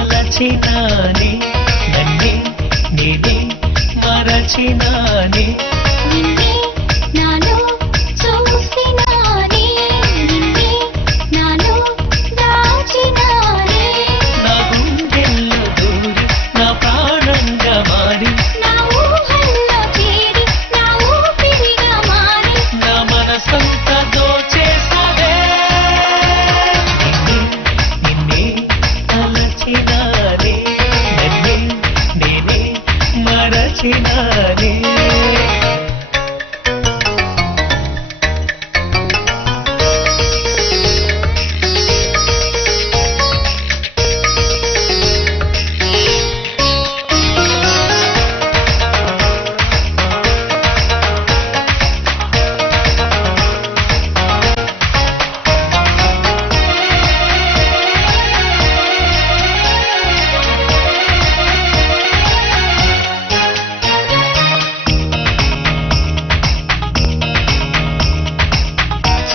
మరచినానే నన్నే నేనే మరచినానే నిన్నే నాలో చూసినానే నిన్నే నాలో దాచినానే నా గుండెల్లో దూరి నా ప్రాణంగా మారి నా ఊహల్లో చేరి నా ఊపిరిగా మారి నా మనసంతా దోచేసావే నిన్నే తలచినానే నన్నే నేనే మరచినానే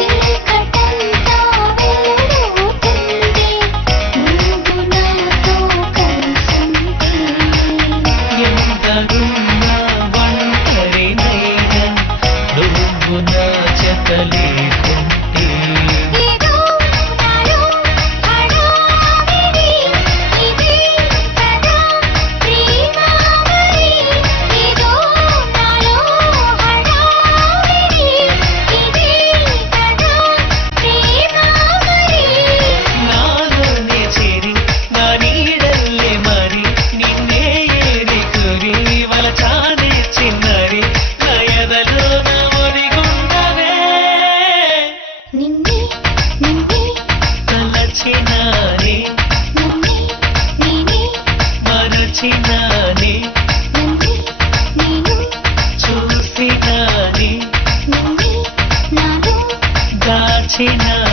చీకటంతా వెలుగుతుంది నువ్వు నాతో కలిసుంటే ఎంతగున్నా ఒంటరినైనా నువ్వు నా జత లేకుంటే ఏదో నాలో హడావిడి ఇదే కదా ప్రేమావళి ఏదో నాలో హడావిడి ఇదే కదా ప్రేమావళి నాలోనే చేరి నా నీడల్లే మరి నిన్నే ఏరి కురి వలచానే చిన్నరి నా ఎదలో నా ఒడిగుండవే నిన్నే నిన్నే తలచినానే నన్నే నేనే మరచినానే నన్నే నేను చూసినానే నిన్నే నాలో దాచినానే